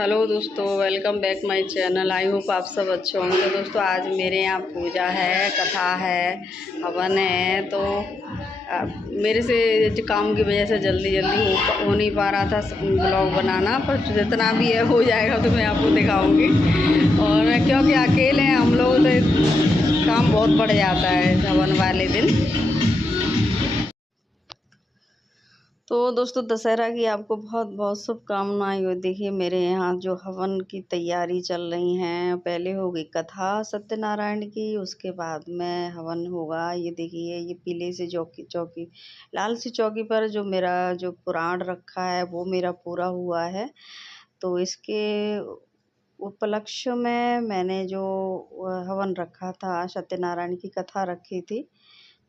Hello दोस्तों, welcome back my channel. I hope आप सब अच्छे होंगे। दोस्तों आज मेरे यहाँ पूजा है, कथा है, हवन है। तो मेरे से काम की वजह से जल्दी हो नहीं पा रहा था ब्लॉग बनाना, पर जितना भी है हो जाएगा तो मैं आपको दिखाऊंगी। और क्योंकि अकेले हैं हम लोग तो काम बहुत बढ़ जाता है हवन वाले दिन। तो दोस्तों दशहरा की आपको बहुत बहुत शुभकामनाएं हो। देखिए मेरे यहाँ जो हवन की तैयारी चल रही हैं, पहले हो गई कथा सत्यनारायण की, उसके बाद में हवन होगा। ये देखिए ये पीले से चौकी लाल सी चौकी पर जो मेरा जो पुराण रखा है वो मेरा पूरा हुआ है। तो इसके उपलक्ष्य में मैंने जो हवन रखा था, सत्यनारायण की कथा रखी थी।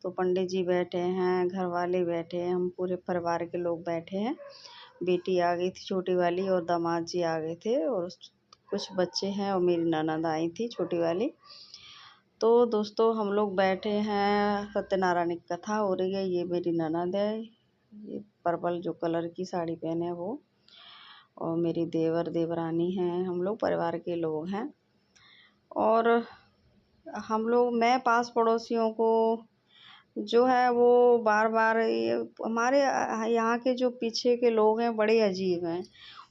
तो पंडित जी बैठे हैं, घर वाले बैठे हैं, हम पूरे परिवार के लोग बैठे हैं। बेटी आ गई थी छोटी वाली और दामाद जी आ गए थे और कुछ बच्चे हैं और मेरी ननद आई थी छोटी वाली। तो दोस्तों हम लोग बैठे हैं, सत्यनारायण की कथा हो रही है। ये मेरी ननद है, ये पर्पल जो कलर की साड़ी पहने वो, और मेरी देवर देवरानी हैं, हम लोग परिवार के लोग हैं। और हम लोग मैं पास पड़ोसियों को जो है वो बार बार ये हमारे यहाँ के जो पीछे के लोग हैं बड़े अजीब हैं,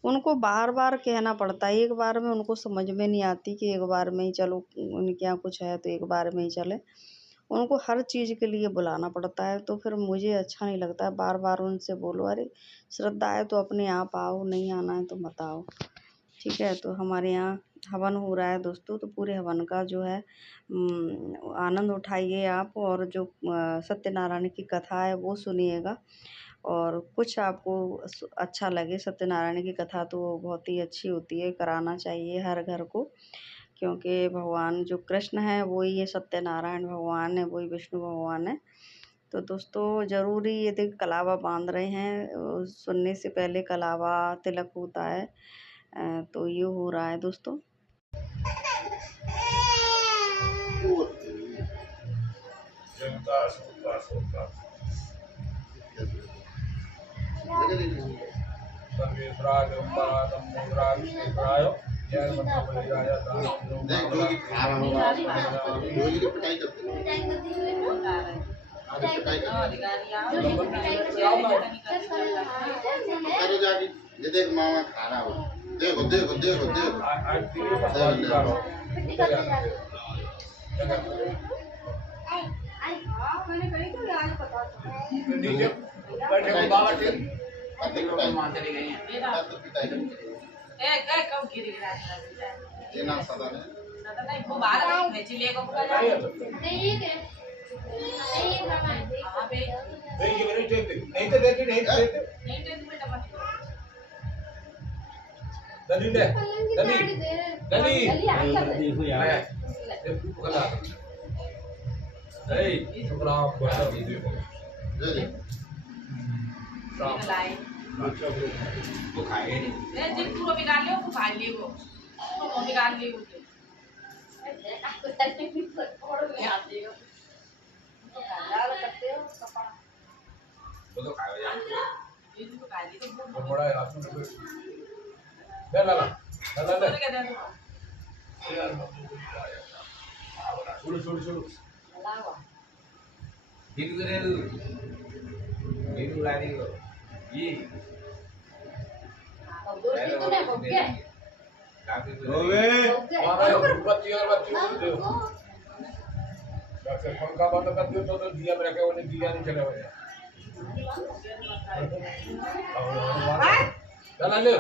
उनको बार बार कहना पड़ता है। एक बार में उनको समझ में नहीं आती कि एक बार में ही चलो, उनके यहाँ कुछ है तो एक बार में ही चले। उनको हर चीज़ के लिए बुलाना पड़ता है, तो फिर मुझे अच्छा नहीं लगता है बार बार उनसे बोलो। अरे श्रद्धा है तो अपने आप आओ, नहीं आना है तो मत आओ, ठीक है। तो हमारे यहाँ हवन हो रहा है दोस्तों, तो पूरे हवन का जो है आनंद उठाइए आप, और जो सत्यनारायण की कथा है वो सुनिएगा। और कुछ आपको अच्छा लगे, सत्यनारायण की कथा तो बहुत ही अच्छी होती है, कराना चाहिए हर घर को। क्योंकि भगवान जो कृष्ण है वही ये सत्यनारायण भगवान है, वही विष्णु भगवान है। तो दोस्तों ज़रूरी ये देख कलावा बांध रहे हैं, सुनने से पहले कलावा तिलक होता है। तो ये हो रहा है दोस्तों। देख मामा खाना हो, देखो देखो देखो देखो पंखा बंद कर दियो तो दिया में रखे उन्हें दिया नहीं चले हुए चला ले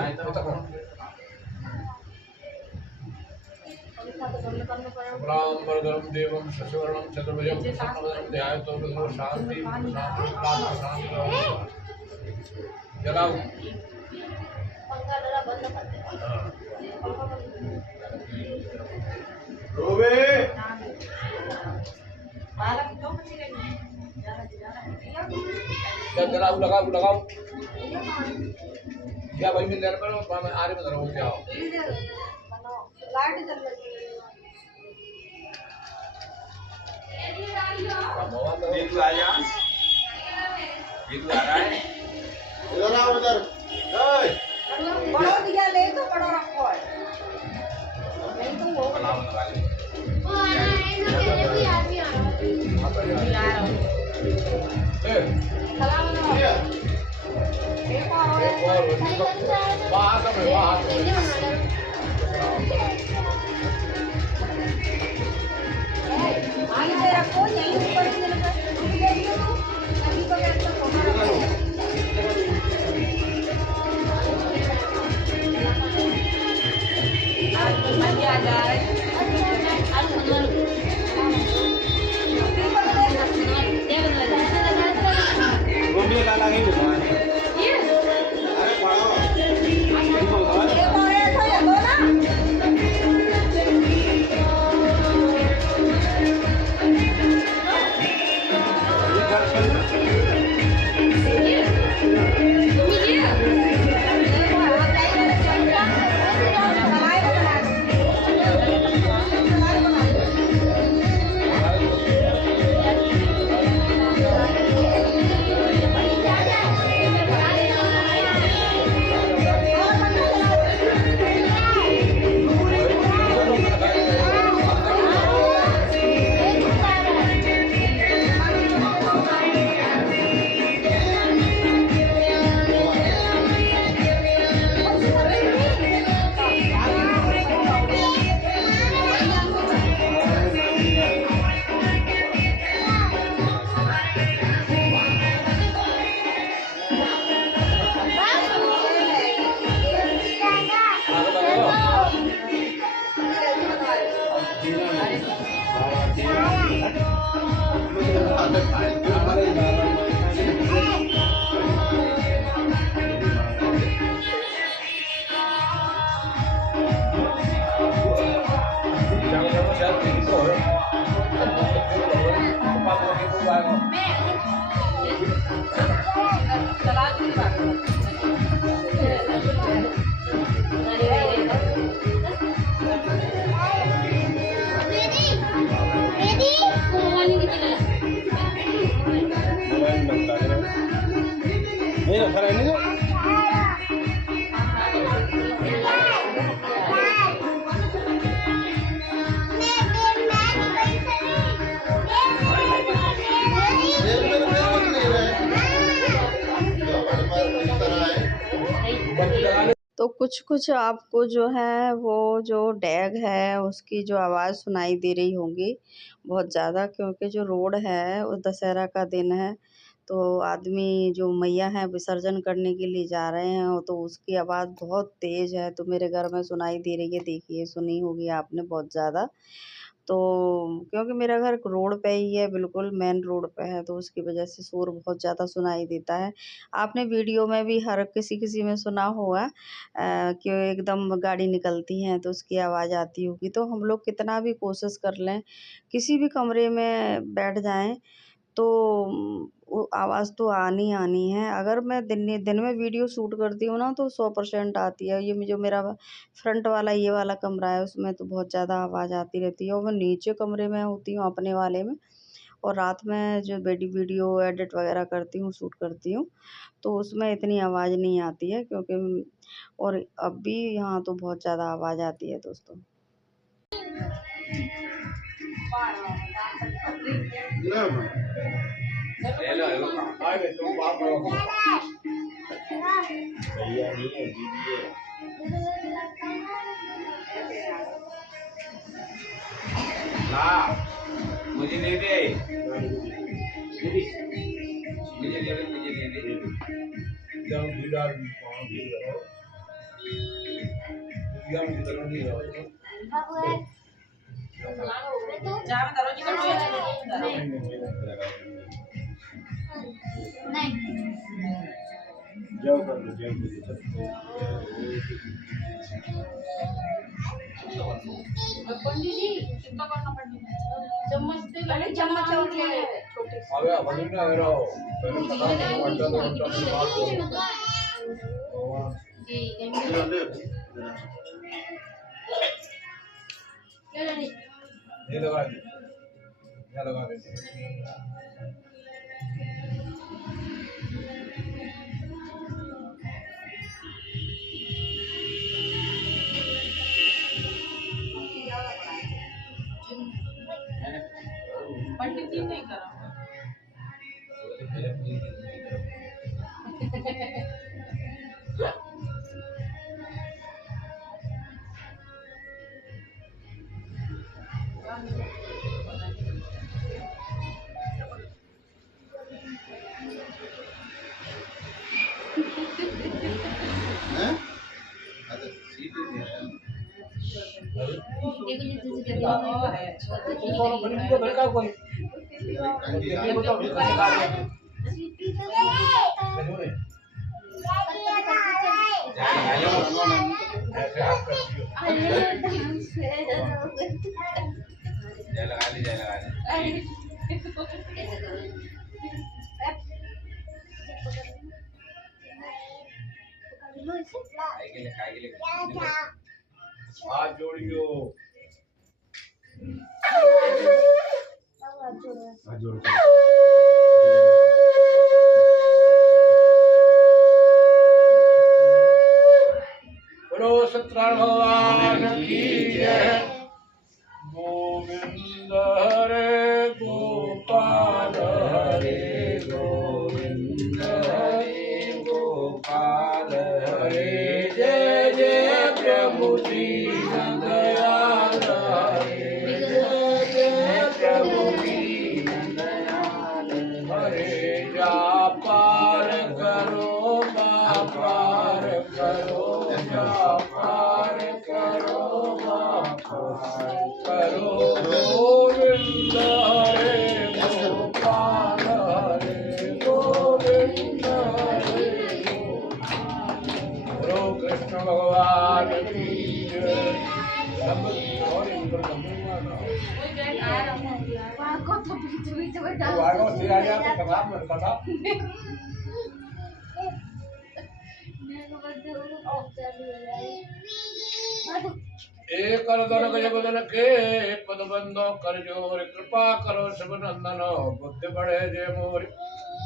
राम वरदम देवम शशिवर्णम चतुर्भुजम प्रसन्नवदनम ध्यायतो शांति शांति जलाओ पंखा जरा बंद कर दे। रोवे लगाओ क्या भाई मिल जाने पर आ रहे बता रहा हूँ क्या लाइट चल रही है। तू आ जा, तू आ रहा है, इधर आओ इधर। बड़ा दिया ले तो बड़ा रखो है। तो कुछ कुछ आपको जो है वो जो डैग है उसकी जो आवाज़ सुनाई दे रही होगी बहुत ज़्यादा, क्योंकि जो रोड है वो दशहरा का दिन है, तो आदमी जो मैया है विसर्जन करने के लिए जा रहे हैं, तो उसकी आवाज़ बहुत तेज़ है, तो मेरे घर में सुनाई दे रही है। देखिए, सुनी होगी आपने बहुत ज़्यादा। तो क्योंकि मेरा घर रोड पे ही है, बिल्कुल मेन रोड पे है, तो उसकी वजह से शोर बहुत ज़्यादा सुनाई देता है। आपने वीडियो में भी हर किसी में सुना होगा कि एकदम गाड़ी निकलती है तो उसकी आवाज़ आती होगी। तो हम लोग कितना भी कोशिश कर लें, किसी भी कमरे में बैठ जाएं, तो वो आवाज़ तो आनी है। अगर मैं दिन में वीडियो शूट करती हूँ ना, तो 100% आती है। ये जो मेरा फ्रंट वाला ये वाला कमरा है, उसमें तो बहुत ज़्यादा आवाज़ आती रहती है, और मैं नीचे कमरे में होती हूँ अपने वाले में, और रात में जो वीडियो एडिट वगैरह करती हूँ, शूट करती हूँ, तो उसमें इतनी आवाज़ नहीं आती है, क्योंकि और अब भी यहाँ तो बहुत ज़्यादा आवाज़ आती है दोस्तों। मुझे दे दे, मुझे दे दे, मुझे दे दे। जब वीडियो चम्मच छोटे ये लगा दे, ये लगा दे। पंडित जी नहीं करा हाथ जोड़ियो। बोलो सत्यनारायण भगवान की जय। गोविंद हरे गोपाल हरे गोविंद हरे गोपाल हरे जय जय प्रभु दीन दयाल हरे जय जय प्रभु दीन दयाल हरे। जा पार करो बा पार करो, जा पार करो बा पार करो। गोविंद हरे गोपाल हरे गोविंद हरे गोपाल। कृष्ण भगवान की जय। एक जगदन के पद बंदो कर जोर, कृपा करो सब नंदन बुद्धि बढ़े जय मोर।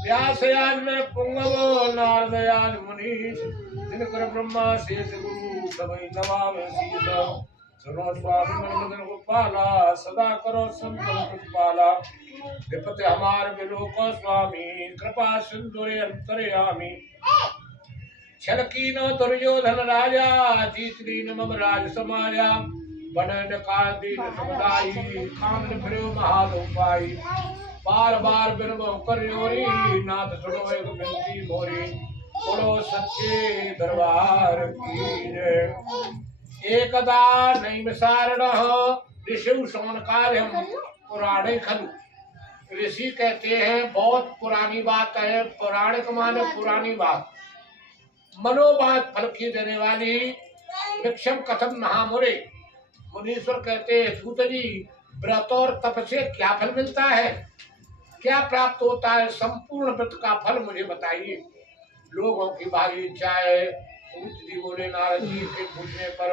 व्यास याद में पुंगवो नारद याद मुनीश, दिनकर ब्रह्मा शेष गुरु सबई नमामि शीश। सुनो स्वामी मनमदन गोपाला, सदा करो संतन प्रतिपाला। विपति हमार विलोको स्वामी, कृपा सिंधु अंतर्यामी। छल कीनो दुर्योधन राजा, जीत लीन मम राज समाया। बन डकार दीन समुदायी, कामन फिरो महालोपाई। बार बार बिरबो करियोरी, नाथ सुनो एक बिनती मोरी। बोलो सच्चे दरबार की जय। एकदा नैमिषारण ऋषि सोनकार्यम पुराणे खलु। ऋषि कहते हैं बहुत पुरानी बात है, पौराणिक माने पुरानी बात, मनोबात फल की देने वाली। भिक्षम कथम महामुरे। मुनीश्वर कहते हैं सूत जी, व्रत और तप से क्या फल मिलता है, क्या प्राप्त होता है? संपूर्ण व्रत का फल मुझे बताइए। लोगों की भारी इच्छा है। सूत जी बोले नारद जी के पूछने पर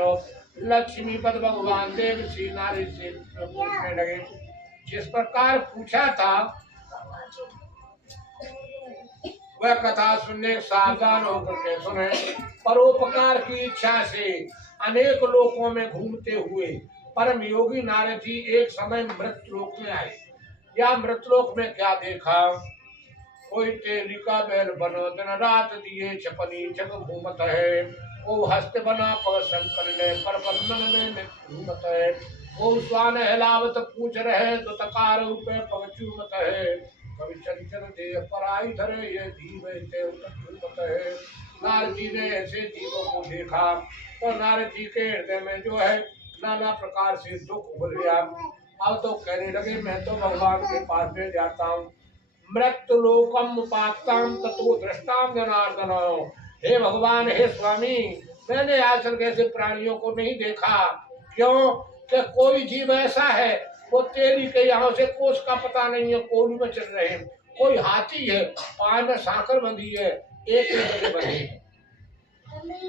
लक्ष्मी पद भगवान देव श्री नारद से पूछने लगे। जिस प्रकार पूछा था वह कथा सुनने सावधान होकर के सुने। परोपकार की इच्छा से अनेक लोकों में घूमते हुए परम योगी नारद जी एक समय मृतलोक में आए। या मृतलोक में क्या देखा? कोई टेलिका बैल बनो दिन रात दिए छपनी जग घूमत है। वो हस्त बना पर शंकर ने पर बंधन में घूमत है। वो स्वान हिलावत पूछ रहे तो तकार रूपे पग चूमत है। कभी चंचल देह पराई धरे ये जीव ऐसे घूमत है। नारद जी ने ऐसे जीवों को देखा तो नारद जी के हृदय में जो है नाना प्रकार से दुख उभर गया। अब तो कहने लगे मैं तो भगवान के पास में जाता हूँ। मृत्युलोकम उपास्ताम ततो दृष्टाम जनार्दन। हे भगवान, हे स्वामी, मैंने आजकल कैसे प्राणियों को नहीं देखा। क्यों कि कोई जीव ऐसा है वो तेरी के यहाँ से कोस का पता नहीं है, कोली में चल रहे हैं। कोई हाथी है, पाए में सांकर बंधी है, एक जगह बंधी है।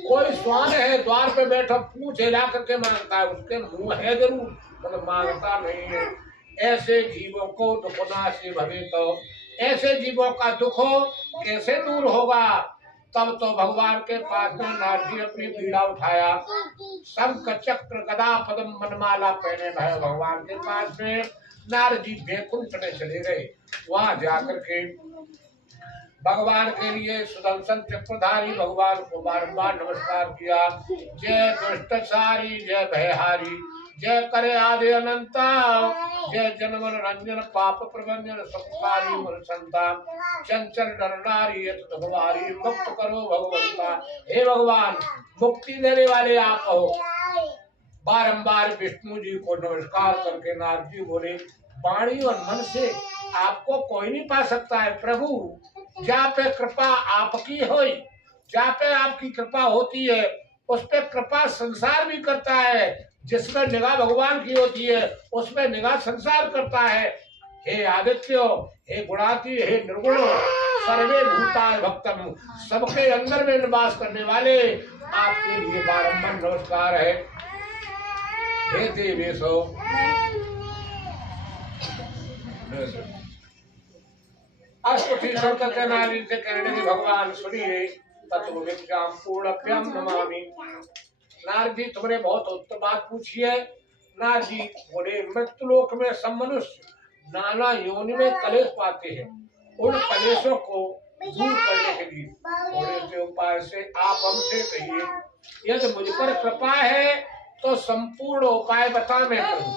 कोई स्वान है, द्वार पे बैठा पूछ हिला करके मांगता है, उसके मुंह है जरूर मतलब मांगता नहीं है। ऐसे जीवों को दुखना से भवे तो ऐसे जीवों का दुख कैसे दूर होगा? तब तो भगवान के पास में नारद जी अपनी पीड़ा उठाया, शंख चक्र गदा पद्म मनमाला पहने भय भगवान के पास में नारद जी बैकुंठ में चले गए। वहां जाकर के भगवान के लिए सुदर्शन चक्रधारी भगवान को बारंबार नमस्कार किया। जय दुष्ट सारी जय भयहारी, जय करे आदि अनंता, जय जन्म रंजन पाप प्रभंजन सुखकारी मन संता, चंचल नर नारी यत भवारी मुक्त करो भगवंता। हे भगवान, मुक्ति देने वाले आप हो। बारंबार विष्णु जी को नमस्कार करके नारद जी बोले, वाणी और मन से आपको कोई नहीं पा सकता है प्रभु, जहाँ पे कृपा आपकी होई, जहाँ पे आपकी कृपा होती है उस पे कृपा संसार भी करता है, जिसमें निगाह भगवान की होती है उसमें निगाह संसार करता है। हे आदित्य, हे गुणाती, हे निर्गुण, सर्वे भूता भक्तम, सबके अंदर में निवास करने वाले आपके लिए बारंबार नमस्कार है। हे देवेशो, अस्तुति संकट नारी से कहने के भगवान सुनिए, तत्व विद्याम पूर्णभ्यम नमामि। नारद जी तुमने बहुत उत्तम बात पूछी है। नारद जी बोले, मृत्यु लोक में सब मनुष्य नाना योनि में कलेश पाते हैं, उन कलेशों को दूर करने के लिए थोड़े से उपाय से आप हमसे कहिए। यदि मुझ पर कृपा है तो संपूर्ण उपाय बता मैं करूं।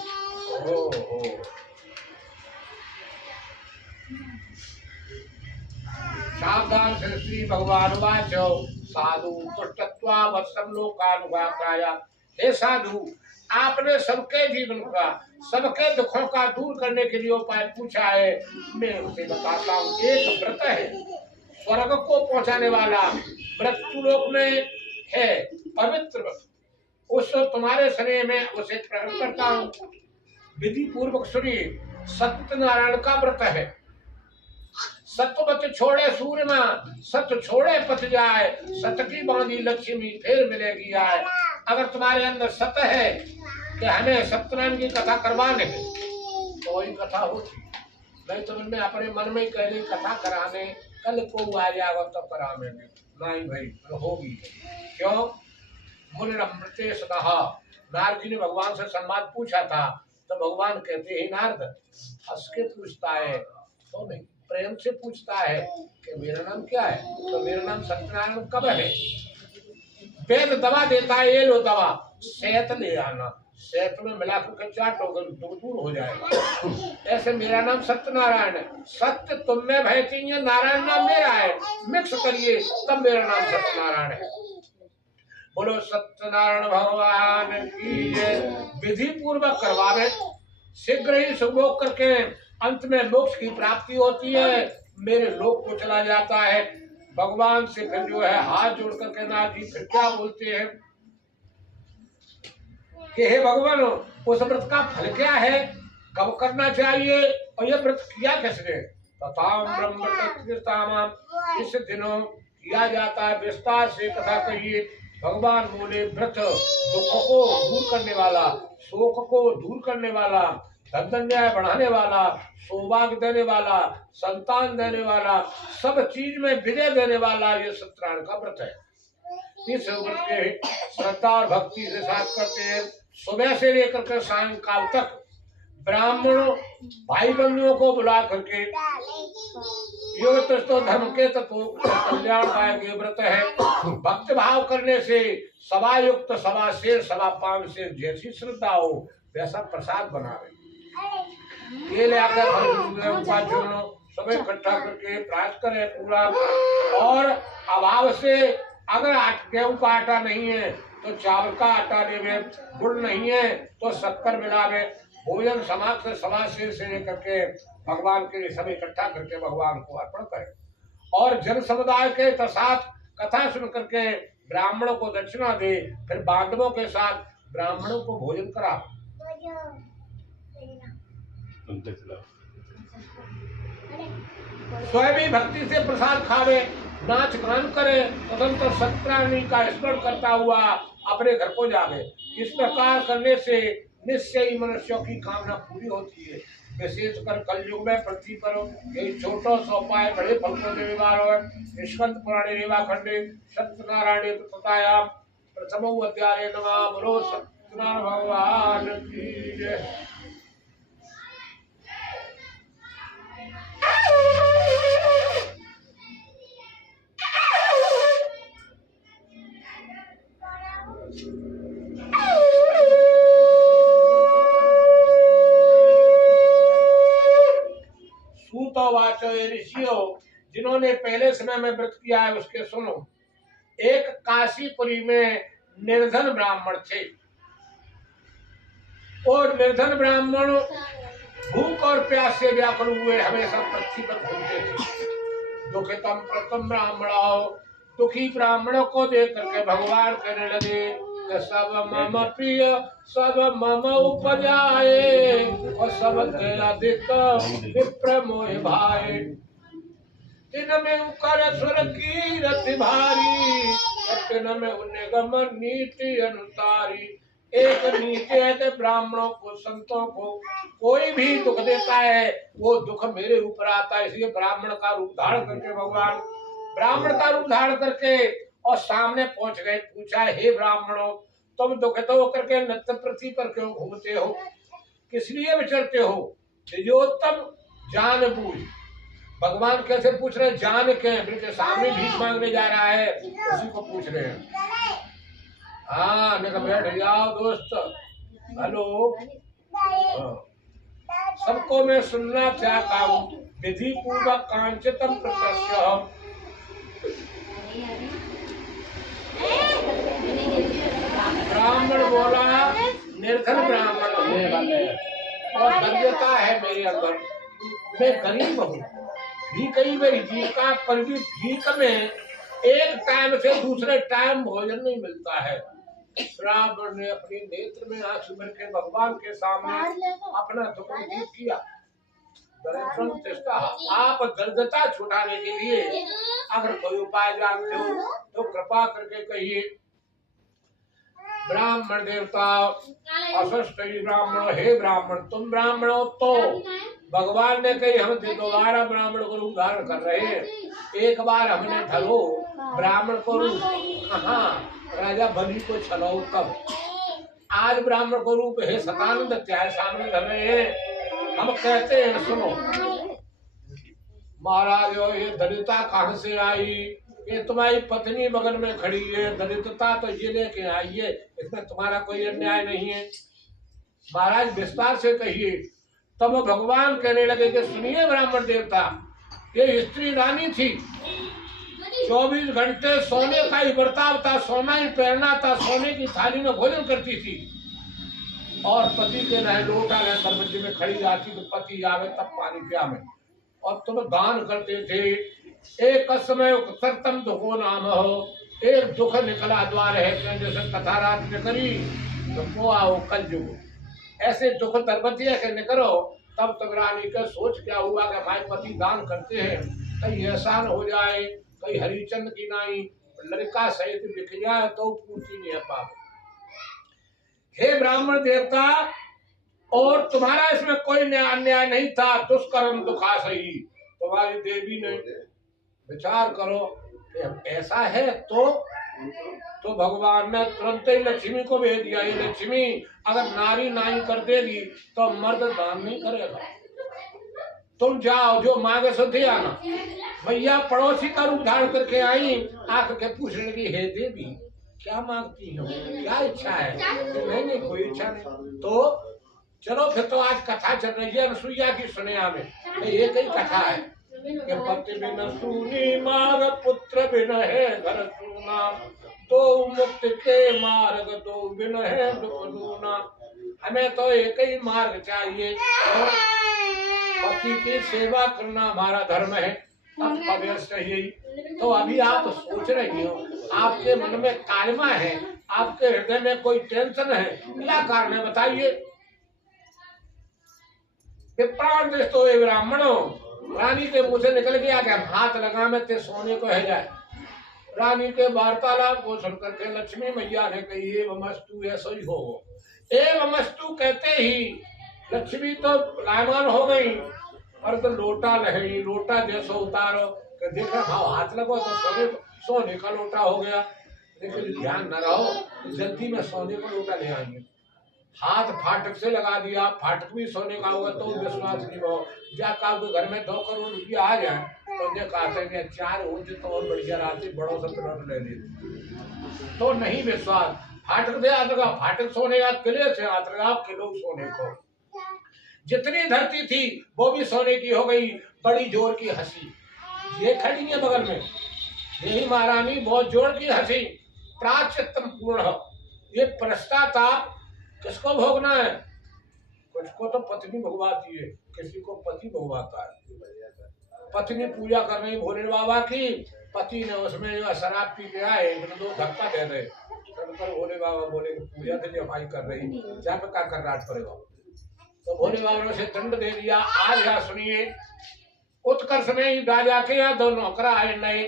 सावधान से श्री भगवान वाचो, साधु तुष्टत्वा वत्सम लोकानुगात्राया। हे साधु, आपने सबके जीवन का, सबके दुखों का दूर करने के लिए उपाय पूछा है, मैं उसे बताता हूँ। एक व्रत है स्वर्ग को पहुंचाने वाला, मृत्यु लोक में है पवित्र व्रत, उस तुम्हारे शरीर में उसे प्रकट करता हूँ। विधि पूर्वक सुनिए। सत्यनारायण का व्रत है। सत्य छोड़े सूर्यमा, सत्य छोड़े पथ जाए, सत्य की बांधी लक्ष्मी फिर मिलेगी आए। अगर तुम्हारे अंदर सत्य है कि हमें सत्यनारायण की कथा करवाने है तो वही कथा होती, नहीं तो मैं अपने मन में कहने कथा कराने कल को आ जाएगा तब कराने नहीं भाई, तो होगी। क्यों? मुनिरमृते सदा। नारद जी ने भगवान से संवाद पूछा था, तो भगवान कहते हैं, नारद हंस के पूछता है तो नहीं, प्रेम से पूछता है कि मेरा नाम क्या है, तो मेरा नाम सत्यनारायण कब है। वेद दवा देता है, ये लो दवा, सेहत ले आना, सेहत में मिला कर चाटोगे तो दूर हो जाएगा। ऐसे मेरा नाम सत्यनारायण है। सत्य तुम में भयती है, नारायण नाम मेरा है, मिक्स करिए तब मेरा नाम सत्यनारायण है। बोलो सत्यनारायण भगवान की जय। विधि पूर्वक करवावे, शीघ्र ही सुभोग करके अंत में मोक्ष की प्राप्ति होती है, मेरे लोक को चला जाता है। भगवान से फिर जो है हाथ जोड़ करके नारद जी फिर क्या बोलते हैं कि हे भगवान, उस व्रत का फल क्या है, कब करना चाहिए और यह व्रत किया किसने। तथा ब्रह्म इस दिनों किया जाता है, विस्तार से कथा कहिए। भगवान बोले, व्रत दुखों को दूर करने वाला, शोक को दूर करने वाला, धन न्याय बढ़ाने वाला, सौभाग्य देने वाला, संतान देने वाला, सब चीज में विजय देने वाला ये सत्यनारायण का व्रत है। इस व्रत के श्रद्धा और भक्ति के साथ करते हैं। सुबह से लेकर के सायंकाल तक ब्राह्मणों भाई बंधुओं को बुला करके योग तो धर्म के तत्व कल्याण दायक ये व्रत है। भक्त भाव करने से सवा युक्त, सवा शेर, सवा पांच शेर, जैसी श्रद्धा हो वैसा प्रसाद बनावे। ये लेकर सब इकट्ठा करके प्रयास करें पूरा। और अभाव से अगर गेहूं का आटा नहीं है तो चावल का आटा लेवे, गुड़ नहीं है तो शक्कर मिलावे। भोजन समाज से सवा से लेकर के भगवान के लिए सब इकट्ठा करके भगवान को अर्पण करें। और जन समुदाय के साथ कथा सुन करके ब्राह्मणों को दक्षिणा दे, फिर बांधवों के साथ ब्राह्मणों को भोजन करा। स्वयं भी भक्ति से प्रसाद खावे, नाच गान करे, तदंतर सत्यनारायण का स्मरण करता हुआ अपने घर को जावे। इस प्रकार करने से निश्चय ही मनुष्यों की कामना पूरी होती है। विशेषकर कलयुग में पृथ्वी पर यही छोटा सा उपाय बड़े फल को देने वाला है। स्कंद पुराणे रेवाखंडे सत्यनारायण तथायाम प्रथमो अध्याय नमः। बोलो सत्यनारायण भगवान की जय। वाचो, ये ऋषियों जिन्होंने पहले समय में व्रत किया है उसके सुनो। एक काशीपुरी में निर्धन ब्राह्मण थे। और निर्धन ब्राह्मण भूख और प्यास से व्याकुल हुए हमेशा पृथ्वी पर घूमते थे। दुखितम प्रथम ब्राह्मणों, दुखी ब्राह्मणों को देख करके भगवान कहने लगे कि सब मम प्रिय, सब मम उपजाए, और सब अधिक विप्र मोह भाए। दिन में उकर सुर की रति भारी, दिन में निगम नीति अनुसारी। एक नीति है कि ब्राह्मणों को, संतों को कोई भी दुख देता है वो दुख मेरे ऊपर आता है। इसलिए ब्राह्मण का रूप धारण करके भगवान ब्राह्मण का रूप धारण करके और सामने पहुंच गए। पूछा, हे ब्राह्मणों, तुम दुखित होकर के नित्य पृथ्वी पर क्यों घूमते हो, किस लिए विचरते हो? तेजोत्तम जान बूझ। भगवान कैसे पूछ रहे? जान के उनके सामने भीख मांगने जा रहा है, उसी को पूछ रहे हैं। हाँ, बैठ जाओ दोस्त। हेलो, सबको मैं सुनना चाहता हूँ। विधि पूर्वक कांचितम प्रत्यक्ष। ब्राह्मण बोला, निर्धन ब्राह्मण है और दरिद्रता है मेरे अंदर, मैं गरीब हूँ, भीख ही मेरी जीविका, पर भी भीख में एक टाइम से दूसरे टाइम भोजन नहीं मिलता है। ब्राह्मण ने अपने नेत्र में आंसू भर के भगवान के सामने अपना दुख व्यक्त किया। आप दरिद्रता छुटाने के लिए अगर कोई उपाय जानते हो तो कृपा करके कहिए। ब्राह्मण देवता असष्टि ब्राह्मण, हे ब्राह्मण तुम ब्राह्मण हो तो भगवान ने कही हम दोबारा ब्राह्मण को रूप धारण कर रहे हैं। एक बार हमने धरो ब्राह्मण को रूप, कहाँ राजा बलि को छलाओ तब। आज ब्राह्मण को रूप है सतानंद त्याग सामने धर रहे हैं। हम कहते हैं सुनो महाराज, ये दरिद्रता कहाँ से आई? ये तुम्हारी पत्नी बगल में खड़ी है, दरिद्रता तो ये लेके आई है, इसमें तुम्हारा कोई अन्याय नहीं है। महाराज विस्तार से कहिए। तब भगवान कहने लगे कि सुनिए ब्राह्मण देवता, ये स्त्री रानी थी, 24 घंटे सोने का ही बर्ताव था, सोना ही पहनना था, सोने की थाली में भोजन करती थी और पति के रहे लोटा रहे दरवाजे में खड़ी जाती तो पति आवे तब पानी पियावे। और तुम दान करते थे। एक समय सर्तम दुखो नाम हो, एक दुख निकला द्वार है, जैसे कथा रात में करी तो वो आओ कल जुगो। ऐसे दुख दरबतिया के निकलो। तब तक रानी का सोच क्या हुआ कि हमारे पति दान करते हैं, कहीं एहसान हो जाए, कहीं हरिचंद की नाई लड़का सहित बिक जाए तो पूछी नहीं है पाप। हे ब्राह्मण देवता, और तुम्हारा इसमें कोई अन्याय नहीं था। दुष्कर्म दुखा सही, तुम्हारी देवी ने विचार करो कि ऐसा है तो भगवान ने तुरंत ही लक्ष्मी को भेज दिया। ये लक्ष्मी अगर नारी नाई कर देगी तो मर्द दान नहीं करेगा। तुम जाओ, जो मांगे सो दे आना। भैया पड़ोसी का रूप धारण करके आई, आकर के पूछने लगी, हे देवी क्या मांगती हो, क्या इच्छा है? नहीं नहीं कोई इच्छा नहीं। तो चलो फिर तो आज कथा चल रही है अनुसुईया की, सुने हमें एक ही कथा है कि पति बिन सूनी मार्ग, पुत्र बिन है घर सूना, दो मुक्ति के मार्ग, दो बिन है दुख दूना। हमें तो एक ही मार्ग चाहिए, पति की सेवा करना हमारा धर्म है, यही। तो अभी आप सोच रही हो, आपके मन में कालिमा है, आपके हृदय में कोई टेंशन है, क्या कारण है बताइए? प्राण दृष्टो ये ब्राह्मणों, रानी के मुंह से निकल गया कि हाथ लगा में ते सोने को है जाए। रानी के वार्तालाप को सुनकर के लक्ष्मी मैया ने कही एवमस्तु, ऐसा ही हो। एवमस्तु कहते ही लक्ष्मी तो लायमान हो गई, और तो लोटा नहीं, लोटा जैसा उतारो देखा हाथ लगो तो सोने का लोटा हो गया। लेकिन ध्यान न रहो, जल्दी में सोने का लोटा ले आएंगे। हाथ फाटक से लगा दिया, फाटक भी सोने का होगा तो विश्वास नहीं हो। जाकर आपके घर में 2 करोड़ रुपया आ जाए तो ये कहते हैं 4 हो तो और बढ़िया राशि बड़ों से प्लॉट ले लेते, तो नहीं विश्वास। फाटक दे हाथ लगा, फाटक सोने का, किले से हाथ लगा किलो सोने को। जितनी धरती थी वो भी सोने की हो गई। बड़ी जोर की हंसी, ये खड़ी है बगल में, यही महारानी बहुत जोर की हंसी। प्राचित्तम पूर्ण, ये पश्चाताप किसको भोगना है? कुछ को तो पत्नी भगवाती है, किसी को पति भगवाता है। पत्नी पूजा कर रही भोले बाबा की, पति ने उसमें जो शराब पी के आए, दो धक्का दे रहे, पर भोले बाबा बोले पूजा तो जमाई कर रही, क्या पे क्या कर रात पड़ेगा। तो भोले बाबा ने उसे दंड दे दिया। आज यहाँ सुनिए, उत्कर्ष में ही राजा के यहाँ दो नौकरा आए नए,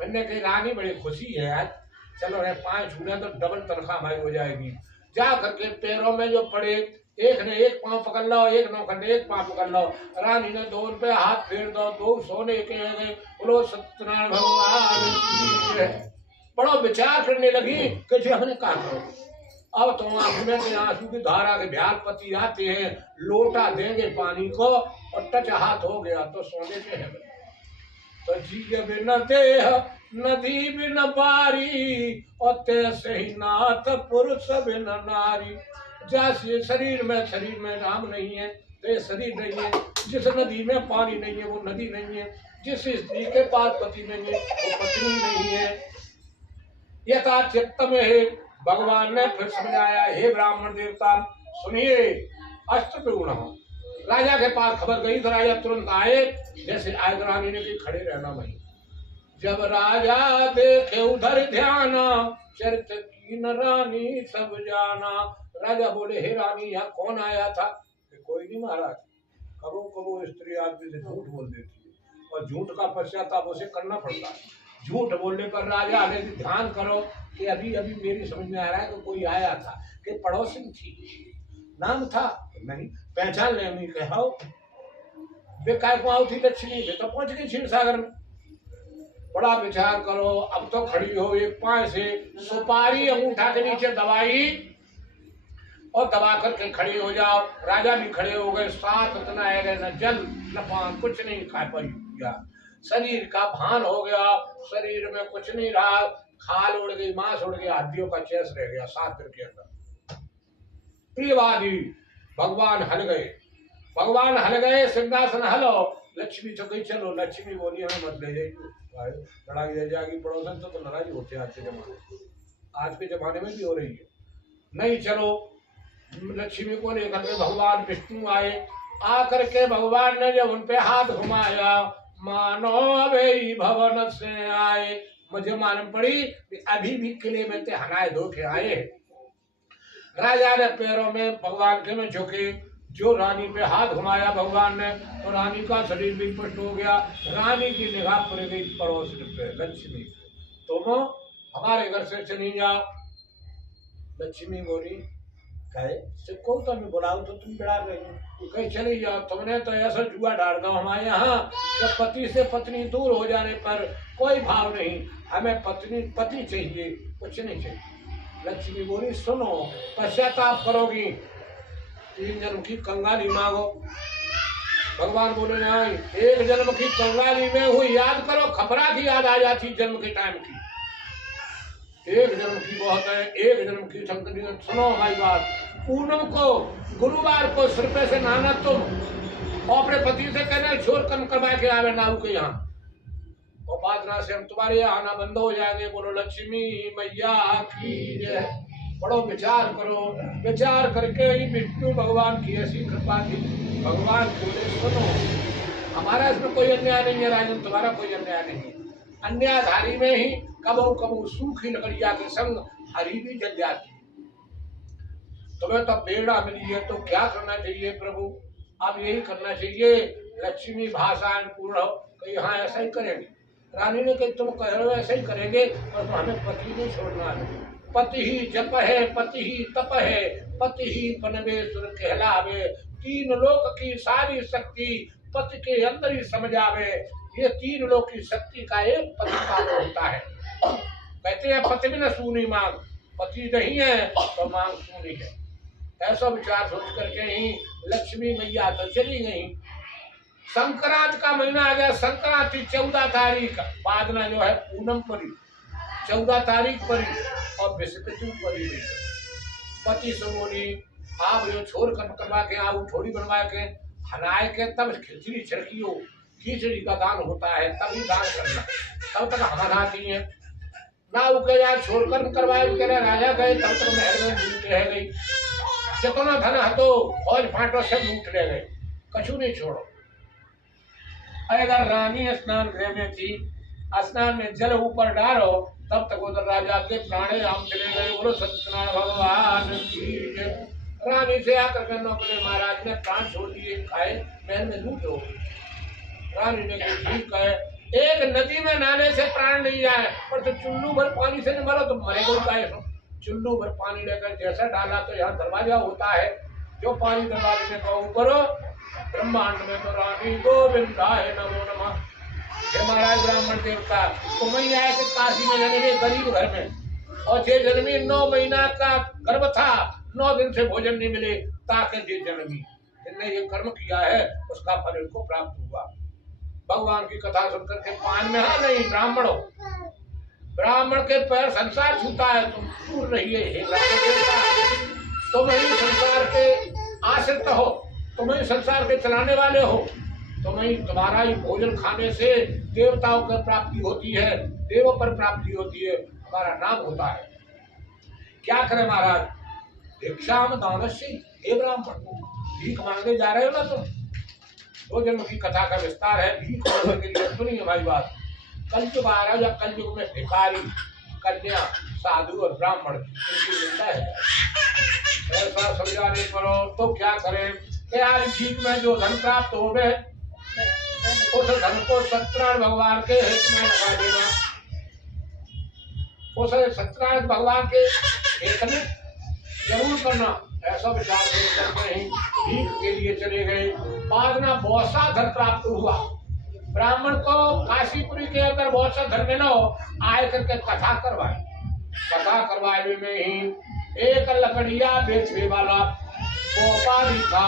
बनने की रानी बड़ी खुशी है आज, चलो रे 5 छूने तो डबल तनख्वाह हमारी हो जाएगी। जा करके पैरों में जो पड़े, एक ने एक पांव पकड़ लो, एक नौकर ने एक पांव पकड़ लो। रानी ने 2 पे हाथ फेर दो, 2 सोने के गए। बोलो सत्यनारायण भगवान की जय। बड़ा विचार करने लगी कि जो हमने कहा करो। अब तो आंख में से आंसू की धारा के ब्याल पति आते हैं, लोटा देंगे पानी को, और टच हाथ हो गया तो सोने के है। तो जी बिन देह नदी बिन बारी, और तैसे ही नाथ पुरुष बिन नारी। जैसे शरीर में राम नहीं है तो ये शरीर नहीं है, जिस नदी में पानी नहीं है वो नदी नहीं है, जिस स्त्री के पास पति नहीं है वो पत्नी नहीं है। यथा चित्त में है। भगवान ने फिर समझाया, हे ब्राह्मण देवता सुनिए, अष्टगुण। राजा के पास खबर गई तो राजा तुरंत आए, जैसे आयत रानी ने भी खड़े रहना वहीं। जब राजा देखे उधर ध्यान, चरित कीन रानी सब जाना। राजा बोले, हे रानी यहाँ कौन आया था? कोई नहीं महाराज, कबो कबो स्त्री आदमी से झूठ बोल देती है, और झूठ का पश्चाताप उसे करना पड़ता है। झूठ बोलने पर राजा ने ध्यान करो कि अभी अभी मेरी समझ में आ रहा है कि कोई आया था, कि पड़ोसिन थी, नाम था नहीं, पहचान ले नहीं कहा बेकार को आओ थी लक्ष्मी, तो पहुंच गई क्षीर सागर में। बड़ा विचार करो, अब तो खड़ी हो, एक पांव से सुपारी अंगूठा के नीचे दवाई और दबा करके खड़ी हो जाओ। राजा भी खड़े हो गए, साथ उतना है न जल न पान, कुछ नहीं खा पाई, शरीर का भान हो गया, शरीर में कुछ नहीं रहा, खाल उड़ गई, मांस उड़ गया, हड्डियों का चेस रह गया 7 दिन के अंदर। प्रियवादी भगवान हल गए, भगवान हल गए, सिंहासन हलो। लक्ष्मी तो गई, चलो लक्ष्मी बोली हमें मत ले जाइए, लड़ाई रह जाएगी पड़ोसन तो लड़ाई होते हैं आज के जमाने में, आज के जमाने में भी हो रही है। नहीं चलो, लक्ष्मी को लेकर के भगवान विष्णु आए। आकर के भगवान ने जब उनपे हाथ घुमाया, मानो अभी भवन से आए। मुझे मालूम पड़ी अभी भी किले में ते हनाए धोखे आए। राजा ने पैरों में भगवान के में झुके, जो रानी पे हाथ घुमाया भगवान ने, तो रानी का शरीर भी पुष्ट हो गया। रानी की निगाह पड़ गई पड़ोस पे लक्ष्मी, तुम हमारे घर से चली जाओ। लक्ष्मी बोली, कहे कौन तो हमें बुलाओ तो तुम बिड़ा रही हो, कहीं चली जाओ। तुमने तो ऐसा जुआ डाल दो हमारे यहाँ, जब पति से पत्नी दूर हो जाने पर कोई भाव नहीं, हमें पति चाहिए, कुछ नहीं चाहिए। लक्ष्मी बोली, सुनो, पश्चाताप करोगी, 3 जन्म की कंगाली मांगो। भगवान बोले, नहीं, 1 जन्म की कंगाली में हुई याद करो, खपरा की याद आ जाती जन्म के टाइम की। 1 जन्म की बहुत है, 1 जन्म की शंकर। सुनो हमारी बात, पूनम को गुरुवार को सिर पे से नहाना तुम, और अपने पति से कहना छोर कम करवा के आवे नाऊ के यहाँ, और बाद ना से हम तुम्हारे यहाँ आना बंद हो जाएंगे। बोलो लक्ष्मी मैया की जय। बड़ो विचार करो, विचार करके ही विष्णु भगवान की ऐसी कृपा थी। भगवान बोले, सुनो, हमारा इसमें कोई अन्याय नहीं है राजन, तुम्हारा कोई अन्याय नहीं है। अन्यायधारी में ही कबो कबो सूखी लकड़िया के संग हरी भी जल जाती। तुम्हें तो प्रेरणा मिली है तो क्या करना चाहिए प्रभु? अब यही करना चाहिए, लक्ष्मी भाषा पूर्ण हो, कि हाँ ऐसा ही करेंगे। रानी ने कहा, तुम कह रहे हो ऐसा ही करेंगे, और तो हमें पति नहीं छोड़ना है। पति ही जप है, पति ही तप है, पति ही पनवेश्वर कहलावे। 3 लोक की सारी शक्ति पति के अंदर ही समझ आवे। ये 3 लोक की शक्ति का एक पति का होता है। कहते हैं पति बिना सूनी मांग, पति नहीं है तो मांग सूनी है। ऐसा विचार सोच करके ही लक्ष्मी मैया तो चली गई। संक्रांत का महीना आ गया, संक्रांति 14 तारीख, बादना जो है पूनम परी, 14 तारीख परी, और बृहस्पति परी। पति से बोली, आप जो छोर कर्म करवा के आप थोड़ी बनवा के हनाए के तब खिचड़ी छिड़की हो, खिचड़ी का दान होता है तभी दान करना, तब तक हमारा आती है ना। वो कह यार छोड़ कर्म करवाए राजा गए तब तक महल में लूट रह गई, जितना धन हतो फौज फाटो सब लूट ले गए, कछु नहीं छोड़ो। अगर रानी स्नान गृह में थी, स्नान में जल ऊपर डालो तब तक उधर राजा के प्राणे राम चले गए। बोलो सत्यनारायण भगवान की जय। रानी से आकर के नौकर महाराज ने प्राण छोड़ दिए, खाए महल में लूट हो। रानी ने कहा ठीक है, एक नदी में नहाने से प्राण नहीं जाए, पर तो चुल्लू भर पानी से नहीं मरो तो मरेगा काहे। चुल्लू भर पानी लेकर जैसा डाला तो यहाँ दरवाजा होता है, जो पानी दरवाजे में कहो करो, ब्रह्मांड में तो रानी गोविंदाय नमो नमः। हे महाराज ब्राह्मण देवता, तुम ही आए थे काशी में जन्मे गरीब घर में, और जे जन्मी 9 महीना का गर्भ था, 9 दिन से भोजन नहीं मिले ताकि जे जन्मी। जिनने ये कर्म किया है उसका फल इनको प्राप्त हुआ। भगवान की कथा सुनकर के पान में हाँ नहीं ब्राह्मण हो, ब्राह्मण के पैर संसार छूता है, तुम दूर रहिए। हे ब्राह्मण देवता, तुम ही संसार के आश्रित हो, तुम ही संसार के चलाने वाले हो, तुम्हारा ही भोजन खाने से देवताओं को प्राप्ति होती है, देवों पर प्राप्ति होती है, हमारा नाम होता है। क्या करें महाराज, भिक्षाम दानस्य। हे ब्राह्मण, भीख मांगने जा रहे हो ना तुम। 2 जन्म की कथा का विस्तार है, भीख मांगने के लिए सुनिए हमारी बात। कलयुग आ रहा है, या कलयुग में भिखारी, कन्या, साधु और ब्राह्मण इनकी निंदा है। ऐसा समझाने पड़ो तो क्या करें कि आज भीख में जो धन प्राप्त हो गए उस धन को सत्यनारायण भगवान के हित में लगा देना, उस सत्यनारायण भगवान के हित में जरूर करना। ऐसा विचार करके ही भीख के लिए चले गए। बाद में बहुत सा धन प्राप्त हुआ। ब्राह्मण को काशीपुरी के अंदर बहुत सा धन मिला, आए करके कथा करवाए। कथा करवाए में ही एक लकड़िया बेचने वाला व्यापारी था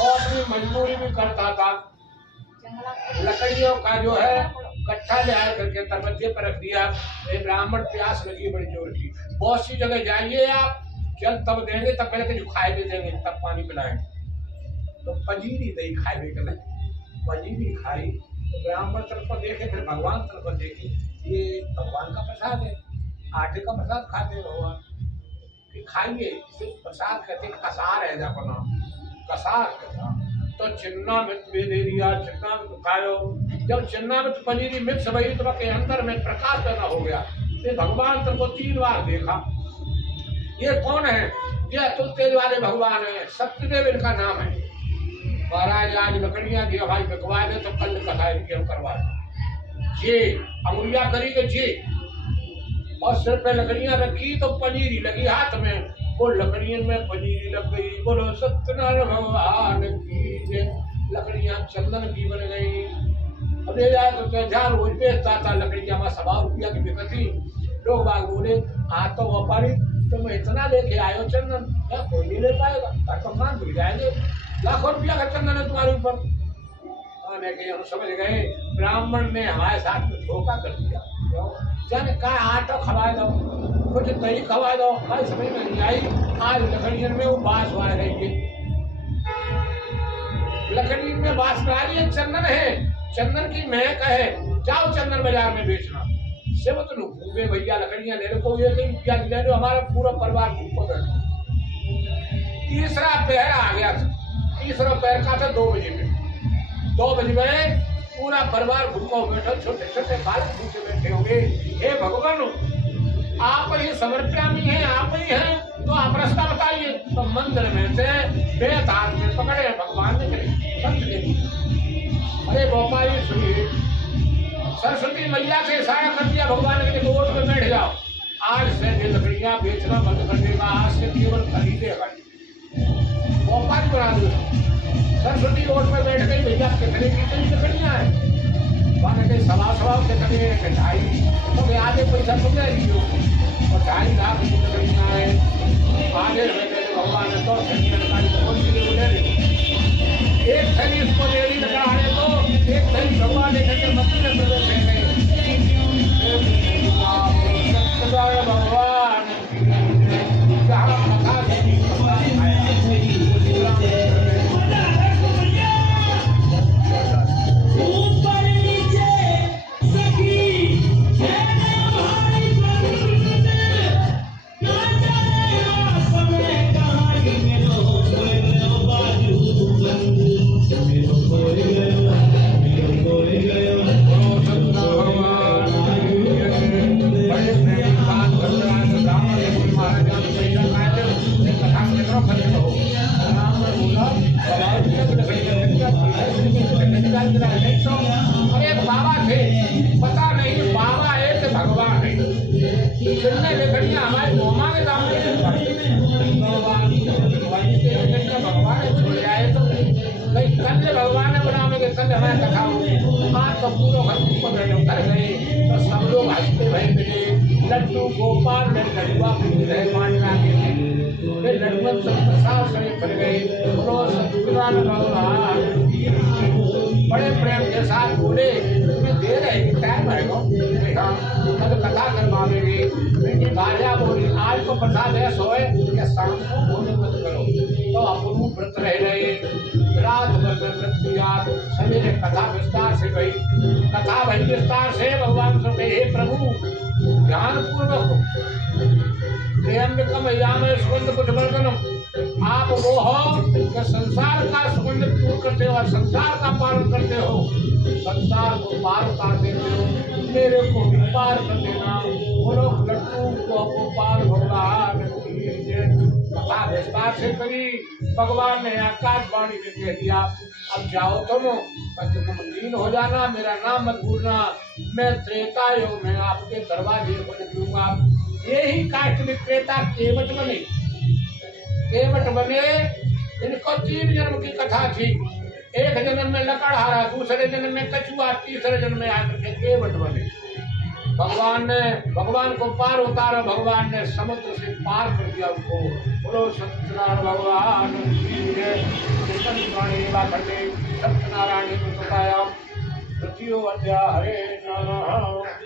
और अपनी मजदूरी भी करता था। लकड़ियों का जो है कट्ठा ले आए करके दरवाजे पर रख दिया। ये ब्राह्मण प्यास लगी बड़ी जोर की। बहुत सी जगह जाइए आप, जल तब देंगे तब पहले के जो खाए भी देंगे तब पानी पिलाएंगे। तो पंजीरी दही खाए भी कर, पंजीरी खाई तो ब्राह्मण तरफ को देखे, फिर भगवान तरफ को देखे, ये भगवान का प्रसाद है, आटे का प्रसाद खाते भगवान, खाइए। इसे प्रसाद कहते, कसार है जब नाम, कसार कहता। तो चिन्नामृत भी दे दिया, चिन्नामृत खायो। जब चिन्नामृत पनीरी मिक्स भई तो के अंदर में प्रकाश पैदा हो गया। तो भगवान तरफ को 3 बार देखा। ये कौन है? ये अतुल तेज वाले भगवान है, सत्यदेव इनका नाम है। महाराज आज लकड़ियां दिया भाई बिकवा दे तो कल कथा इनकी हम करवा दे। ये अंगुलियां करी के जे और सिर पे लकड़ियां रखी तो पनीरी लगी हाथ में, वो लकड़ियों में पनीरी लग गई। बोलो सत्यनारायण भगवान की जय। लकड़ियां चंदन की बन गई। अब ले जाए तो जहाँ रोज बेचता था लकड़ियां में 1.25 रुपया की बिकती। लोग बाग बोले हाँ तो व्यापारी तुम इतना लेके आयो चंदन, क्या कोई नहीं ले पाएगा, कमान भूल जाएंगे, लाखों रुपया का चंदन है तुम्हारे ऊपर। हम समझ गए ब्राह्मण ने हमारे साथ में धोखा कर दिया। जाने का आटा खवा दो, कुछ दही खवा दो, हमारी समझ में नहीं आई। आज लकड़ियों में वो बास आ रही है, लकड़ी में बास आ रही है, चंदन है, चंदन की महक है। जाओ चंदन बाजार में बेचना। सेवत लो भूखे भैया लकड़ियां ले लो, कोई एक रुपया ले लो, हमारा पूरा परिवार भूखा बैठा। तीसरा पहर आ गया था, तीसरा पहर का था 2 बजे में। 2 बजे में पूरा परिवार भूखा बैठा, छोटे छोटे बालक भूखे बैठे हुए। हे भगवान, आप ही समर्प्यामी हैं, आप ही हैं, तो आप रास्ता बताइए। तो मंदिर में से बेत हाथ में पकड़े भगवान ने संत दे दिया। अरे गोपाली सुनिए, सरस्वती मैया से इशारा कर दिया भगवान के गोद में बैठ जाओ। आज से ये लकड़ियां बेचना बंद कर देगा, आज से केवल खरीदेगा। गोपाली बना दो। सरस्वती रोड में बैठ गई, भैया कितने कितनी लकड़ियां हैं? वहां के 1.25 कितने 2.5 तो आधे पैसा तो दे रही हो, और 2.5 लाख की लकड़ियां हैं। आगे भगवान ने तो एक थैली इसको दे रही लकड़ाने को, एक थैली भगवान ने कहते मंदिर में प्रवेश है गए। भगवान जहाँ कथा सुनी प्रसन्न हो। ब्राह्मण बोला अरे बाबा थे, पता नहीं बाबा है कि भगवान है। कितने लकड़ियां हमारे मोमा के सामने भगवान है छोड़ जाए तो कहीं कल भगवान है बनावे कल हमारे कथा होगी। आज तो पूरा घर कर गए तो सब लोग हंसते भय मिले। लड्डू गोपाल ने लड़ुआ रहे पांडा के वे लड़ुअन सब प्रसाद से भर गए। सत्यनारायण भगवान बड़े प्रेम के साथ बोले दे रहे टाइम है कल कथा करवाएंगे। राजा बोली आज को प्रसाद है सोए या शाम को भोजन मत करो। तो अपरूप व्रत रह रहे, रात भर व्रत किया, सवेरे कथा विस्तार से गई। कथा भई विस्तार से भगवान से कहे हे प्रभु ध्यान पूर्वक त्र्यंबकम यजामहे सुगंध पुष्पवर्धनम। आप वो हो कि संसार का सुगंध पूर्ण करते हो और संसार का पालन करते हो। संसार को पार कर देते हो, मेरे को भी पार कर देना। बोलो लड्डू को पार भगवान कथा विस्तार से करी। भगवान ने आकाशवाणी में कह दिया अब जाओ तुम लीन हो जाना, मेरा नाम मत भूलना। मैं त्रेता युग में आपके दरवाजे को निकलूंगा। यही काष्ट विक्रेता केवट बने। केवट बने इनको 3 जन्म की कथा थी। एक जन्म में लकड़हारा, दूसरे जन्म में कछुआ, तीसरे जन्म में आकर के केवट बने। भगवान को पार उतारा। भगवान ने समुद्र से पार कर दिया उसको। बोलो सत्यनारायण भगवान सत्यनारायण कृपायाम तृतीयो अध्याय हरे नमः।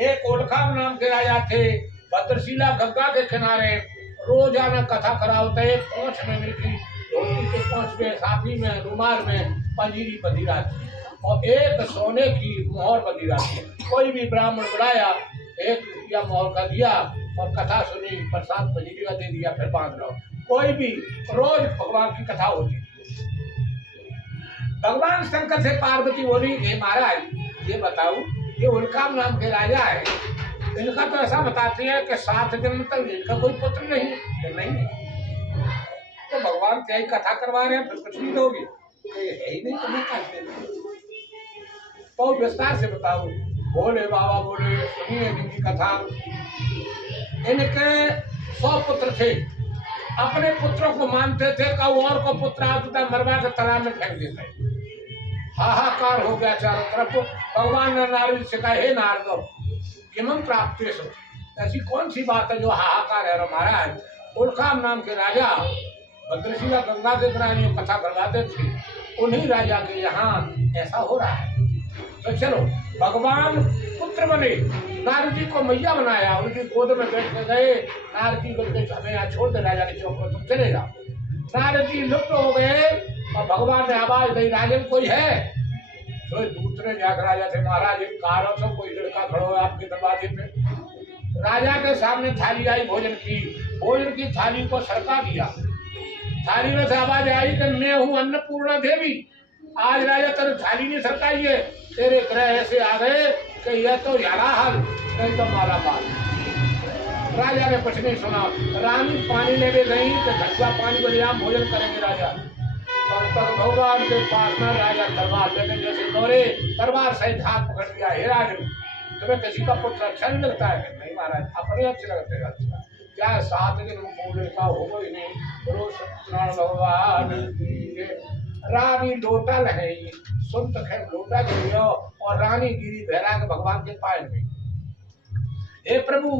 एक ओलखाम नाम के राजा थे, भद्रशिला गंगा के किनारे रोजाना कथा कराते। पहुंच में मीठी धोती के पहुंच में साथी में रुमाल में पंजीरी बंधी रहती और एक सोने की मोहर बंधी रहती। कोई भी ब्राह्मण बुलाया 1 रुपया मोहर का दिया और कथा सुनी, प्रसाद पंजीरी का दे दिया, फिर बांध लो। कोई भी रोज भगवान की कथा होती। भगवान शंकर से पार्वती बोली हे महाराज ये बताओ ये उल्काम नाम के राजा है, इनका तो ऐसा बताते हैं कि 7 जन्म तक इनका कोई पुत्र नहीं। तो भगवान क्या ही कथा करवा रहे हैं, फिर कुछ नहीं दोगे तो ये है ही नहीं, तुम्हें कहते तो विस्तार से बताओ। बोले बाबा बोले सुनिए इनकी कथा। इनके 100 पुत्र थे, अपने पुत्रों को मानते थे कि और को पुत्र आता मरवा के तालाब में फेंक देते। हाहाकार हो गया चारों तरफ। भगवान ने नारद से कहा हे नारद किमं प्राप्तेषु, ऐसी कौन सी बात है जो हाहाकार है। महाराज उल्काम नाम के राजा भद्रशिला गंगा के किनारे कथा करवाते थे, उन्हीं राजा के यहाँ ऐसा हो रहा है। तो चलो भगवान पुत्र बने, नारद जी को मैया बनाया, उनकी गोद में बैठ के गए। नारद जी बोलते हमें यहाँ छोड़ दे राजा के चौक पर, तुम चले जाओ। नारद जी लुप्त हो गए और भगवान ने आवाज दी राजन कोई है। तो दूसरे जाकर राजा थे महाराज एक कारण से कोई लड़का खड़ा है आपके दरवाजे पे। राजा के सामने थाली आई भोजन की थाली को सरका दिया। थाली में से आवाज आई कि मैं हूँ अन्नपूर्णा देवी, आज राजा तेरे थाली नहीं सरकाई है, तेरे ग्रह ऐसे आ गए कि यह तो यारा हाल नहीं तो माला पाल। राजा ने कुछ नहीं सुना। रानी पानी लेने गई तो घटुआ पानी को लिया भोजन करेंगे राजा। तब भगवान के पास में राजा तलवार लेने जैसे दौड़े, तलवार सहित हाथ पकड़ लिया। हे राजन तुम्हें किसी का पुत्र अच्छा नहीं लगता है? नहीं महाराज अपने अच्छे लगते हैं। अच्छा क्या 7 दिन बोले का होगा ही नहीं। रोज सत्यनारायण भगवान रानी लोटा लगे सुन तक लोटा गिरी और रानी गिरी भैरा के भगवान के पायल में। हे प्रभु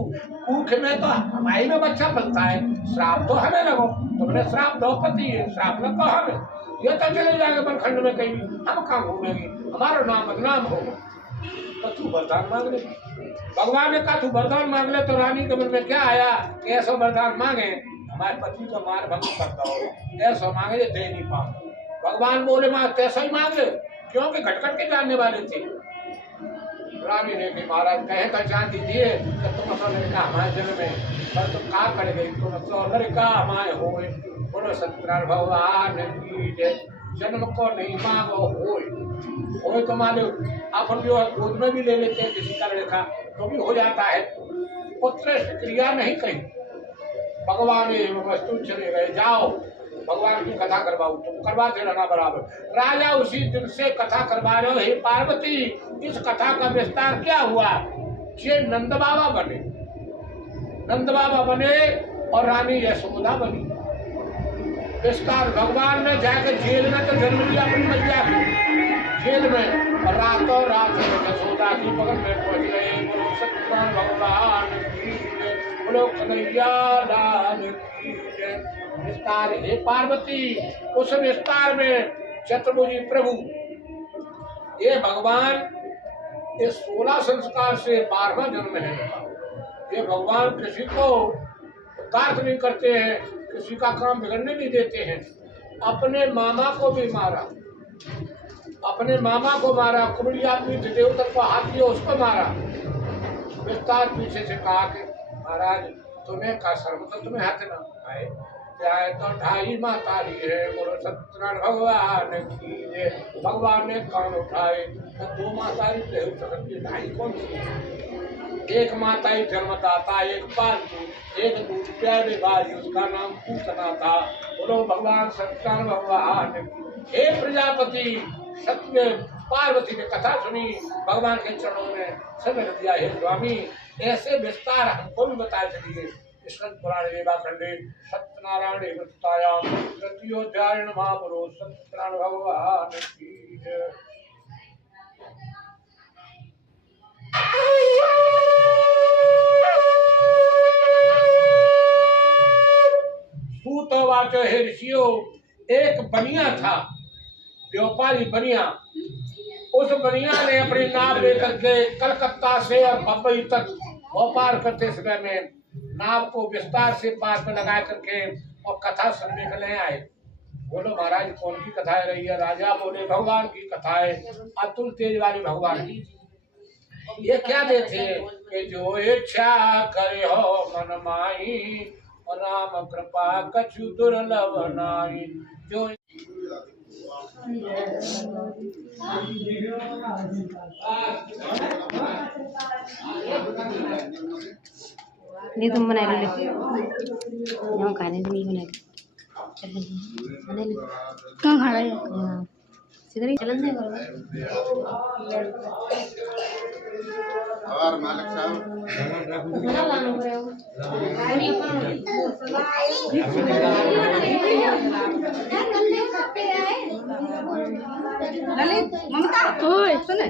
भूख में तो हमारे में बच्चा बनता है, श्राप तो हमें लगो। तुमने श्राप द्रौपदी है, श्राप न कहा हमें। ये तो चले जाएंगे बनखंड में कहीं, हम कहाँ घूमेंगे, हमारा नाम बदनाम होगा। तो तू वरदान मांग ले। भगवान ने कहा तू वरदान मांग ले। तो रानी के मन में क्या आया कि ऐसा वरदान मांगे हमारे पति का मार भंग करता हो, ऐसा मांगे दे नहीं पाओ। भगवान बोले माँ कैसा ही मांग ले, क्योंकि घटघट के जानने वाले थे। रानी ने भी महाराज कहे तो जान दीजिए कि तुम असो लड़का हमारे जन्म में, पर तुम का कर गई, तुम असो लड़का हमारे हो। बोलो सत्यनारायण भगवान की जय। जन्म को नहीं मांगो होए तो मान लो अपन जो है गोद में भी ले लेते हैं किसी तरह का तो भी हो जाता है। पुत्र से क्रिया नहीं कही, भगवान वस्तु चले गए, जाओ भगवान की कथा करवाओ, तुम करवाते रहना बराबर। राजा उसी दिन से कथा करवा रहे हो, हे पार्वती इस कथा का विस्तार क्या हुआ। ये नंद बाबा बने, नंद बाबा बने और रानी यशोदा बनी। विस्तार भगवान ने जाके जेल में तो जन्म लिया अपनी मैया की जेल में, और रातों रात यशोदा की बगल में पहुंच गए। बोलो सत्यनारायण भगवान की जय, बोलो कन्हैया लाल की जय। विस्तार हे पार्वती, उस विस्तार में चतुर्भुजी प्रभु ये भगवान ये 16 संस्कार से 12वां जन्म है। ये भगवान किसी को कार्य नहीं करते हैं, किसी का काम बिगड़ने नहीं देते हैं। अपने मामा को भी मारा, अपने मामा को मारा, कुबड़ी आदमी देवता को हाथ दिया उसको मारा। विस्तार पीछे से कहा कि महाराज तुम्हें का शर्म तो तुम्हें हाथ ना आए, क्या है तो ढाई मातारी है। बोलो सत्यनारायण भगवान की जय। भगवान ने कान उठाए तो 2 मातारी थे, ढाई कौन सी। एक माताई जन्मदाता, एक पालतू, एक दूध प्यारे बारी, उसका नाम पूतना था। बोलो भगवान सत्यनारायण भगवान की। हे प्रजापति सत्य पार्वती ने कथा सुनी, भगवान के चरणों में सब रख दिया। हे स्वामी ऐसे विस्तार हमको भी बताए चलिए। स्कंद पुराण रेवा खंडे सत्यनारायण वृत्तायाम तृतीयोध्याय महापुरो सत्यनारायण भगवान की जय। सूतवाच हे ऋषियों, एक बनिया था, व्यापारी बनिया। उस बनिया ने अपनी नाव लेकर के कलकत्ता से और बम्बई तक व्यापार करते समय में नाव को विस्तार से पार में लगा करके और कथा सुनने के लिए आए। बोलो महाराज कौन की कथा रही है। राजा बोले भगवान की कथा है, अतुल तेज वाली भगवान की। ये क्या देते कि जो इच्छा करे हो मन माही, और राम कृपा कछु दुर्लभ नाई। जो ये तुम बना लो, यहाँ खाने नहीं बना कहाँ खा रहे हो। सीधे चलन दे करो और मालिक साहब ललित ममता ओए सुन